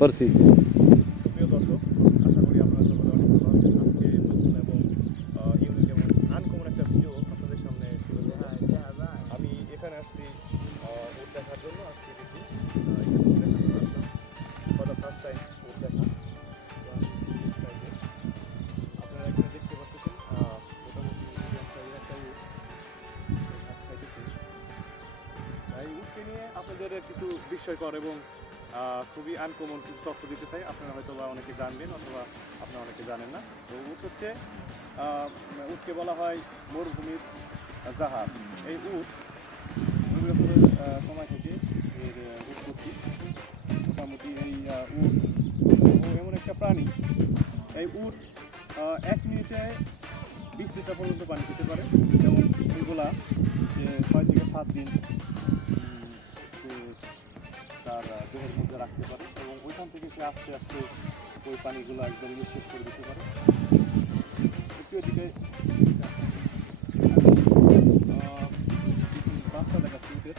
করছি। প্রিয় দর্শক, আশা করি আপনারা সকলে অনেক ভালো আছেন। আজকে নতুন এবং ইউনিক এবং আনকমন একটা ভিডিও আপনাদের সামনে তুলে ধরবো। আমি এখানে আসছি উট দেখার জন্য। আজকে দেখি এখানে উট দেখার জন্য আসলাম ফর দ্য ফার্স্ট টাইম উট দেখা। তো আমি excited। আপনারা এখানে দেখতে পাচ্ছেন মোটামুটি মিডিয়াম সাইজের একটা উট ঘাস খাইতেছে। এই উটকে নিয়ে আপনাদের কিছু বিস্ময়কর এবং খুবই আনকমন কিছু তথ্য দিতে চাই। আপনারা হয়তো বা অনেকে জানবেন অথবা আপনারা অনেকে জানেন না। তো উট হচ্ছে উটকে বলা হয় মরুভূমির জাহাজ। এই উট নবীরাসূলের সময় থেকে এর উৎপত্তি। মোটামুটি এই উট ও এমন একটা প্রাণী, এই উট 1 মিনিটে 20 লিটার পর্যন্ত পানি খেতে পারে। যেমন এগুলা যে 6 থেকে 7 দিন সে তার দেহের মধ্যে রাখতে পারে এবং ওইখান থেকে সে আস্তে আস্তে ওই পানিগুলো একদম নিঃশেষ করে দিতে পারে। দ্বিতীয় দিকে বাচ্চা দেখাচ্ছি উটের।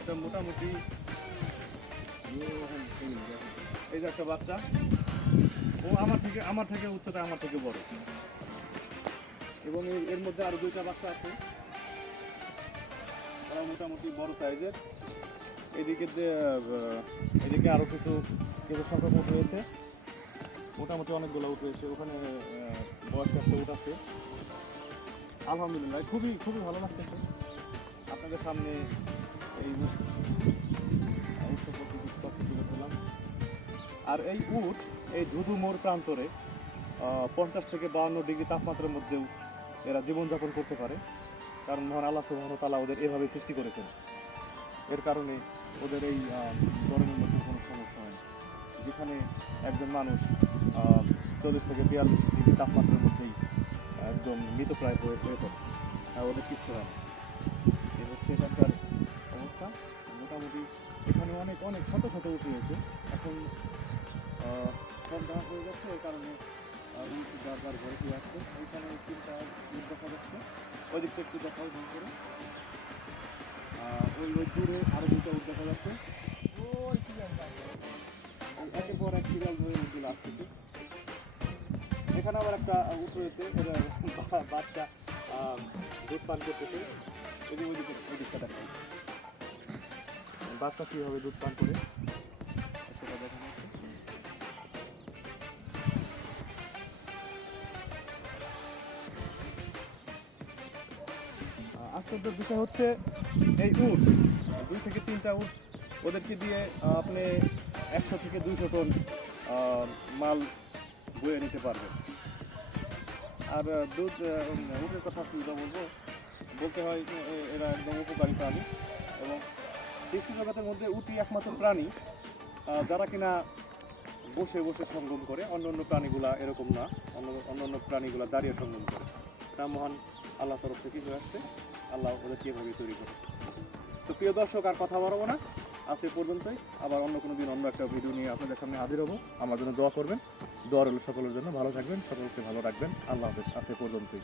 এটা মোটামুটি এই যে একটা বাচ্চা, ও আমার থেকে উচ্চতা আমার থেকে বড় এবং এর মধ্যে আরো 2টা বাচ্চা আছে, ওরা মোটামুটি বড় সাইজের। এদিকে আরো কিছু সংখ্যক উট রয়েছে, মোটামুটি অনেকগুলো উট রয়েছে। ওখানে বয়স্ক একটা উট আছে। আলহামদুলিল্লাহ খুবই খুবই ভালো লাগতেছে আপনাদের সামনে এই উৎসব তুলে ধরলাম। আর এই উট এই ধুধু মোড় প্রান্তরে 50 থেকে 52 ডিগ্রি তাপমাত্রার মধ্যেও এরা জীবনযাপন করতে পারে, কারণ মহান আল্লাহ সুবহানাহু ওয়া তাআলা ওদের এভাবে সৃষ্টি করেছেন। এর কারণে ওদের এই গরমের মধ্যে কোনো সমস্যা হয় না। যেখানে একজন মানুষ 40 থেকে 42 ডিগ্রি তাপমাত্রার মধ্যেই একদম মৃতপ্রায় হয়ে পড়ে, আর ওদের কিচ্ছু হয় না। এই হচ্ছে এখানকার অবস্থা। মোটামুটি এখানে অনেক অনেক ছোটো ছোটো উঠ রয়েছে। এখন সন্ধ্যা হয়ে যাচ্ছে, এই কারণে উঠ যার ঘরে ফিরে আসছে। ওইখানে 3টা উঠ দেখা যাচ্ছে, ওই দিকটা একটু দেখাও ভুল করে। ওই দূরে আরো 2টা উট দেখা যাচ্ছে। একের পর এক সিরিয়াল ধরে উটগুলো আসতেছে। এখানে আবার একটা উট রয়েছে, এর বাচ্চা দুধ পান করতেছে। ওই দিকটা দেখা বাচ্চা কীভাবে দুধ পান করে সেটা দেখানো হচ্ছে। আশ্চর্যের বিষয় হচ্ছে এই উট 2 থেকে 3টা উট ওদেরকে দিয়ে আপনি 100 থেকে 200 টন মাল বয়ে নিতে পারবেন। আর উটের কথা বলতে হয় এরা একদম উপকারী প্রাণী এবং সৃষ্টি জগতের মধ্যে উটই একমাত্র প্রাণী যারা কিনা বসে বসে সঙ্গম করে। অন্য প্রাণীগুলা এরকম না, অন্য প্রাণীগুলা দাঁড়িয়ে সঙ্গম করে। তা মহান আল্লাহ তরফ থেকে হয়ে আসছে, আল্লাহ ওদেরকে এভাবে তৈরি করে। তো প্রিয় দর্শক, আর কথা বাড়াবো না, আজ এ পর্যন্তই। আবার অন্য কোনো দিন অন্য একটা ভিডিও নিয়ে আপনাদের সামনে হাজির হবো। আমার জন্য দোয়া করবেন। দোয়া রইল সকলের জন্য। ভালো থাকবেন, সকলকে ভালো রাখবেন। আল্লাহ হাফেজ। আজ এ পর্যন্তই।